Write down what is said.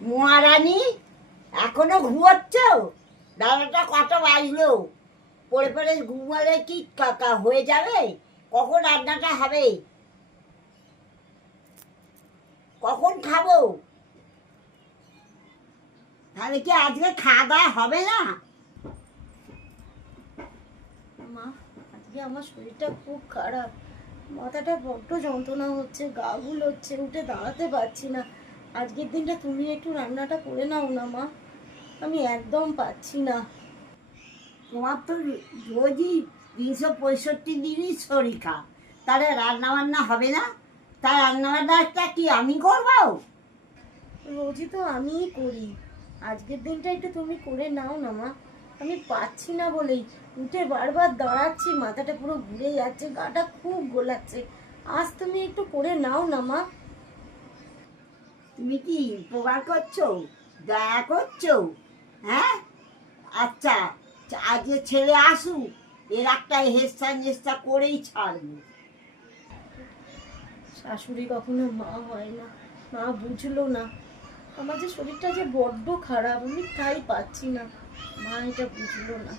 মহারানী এখনো ঘুমোচ্ছ? বেলাটা কত বাজলো? পড়ে পড়ে ঘুমালে কি কাকা হয়ে যাবে? কখন রান্নাটা হবে? কখন খাবো? তাহলে কি আজকে খাওয়া দাওয়া হবে না? মা, আজকে আমার শরীরটা খুব খারাপ। মাথাটা বড্ড যন্ত্রণা হচ্ছে, গা গুলোচ্ছে, উঠে দাঁড়াতে পারছি না। আজকের দিনটা তুমি একটু রান্নাটা করে নাও না মা, আমি একদম পাচ্ছি না। তোমার তো রোজই 365 দিনই শরীর খারাপ, তাহলে রান্না বান্না হবে না? তার রান্না বান্নাটা কি আমি করবো? রোজই তো আমিই করি, আজকের দিনটা একটু তুমি করে নাও না মা। আমি পাচ্ছি না বলেই উঠে বারবার দাঁড়াচ্ছি, মাথাটা পুরো ঘুরে যাচ্ছে, গাটা খুব গোলাচ্ছে। আজ তুমি একটু করে নাও না মা। তুমি কি উপকার করছো, দয়া করছো? হ্যাঁ, আচ্ছা, আজকে ছেলে আসুক, এর একটা হেস্তা নেস্তা করেই ছাড়বো। শাশুড়ি কখনো মা হয় না, মা বুঝলো না। আমার যে শরীরটা যে বড্ড খারাপ, আমি তাই পাচ্ছি না, মা এটা বুঝলো না।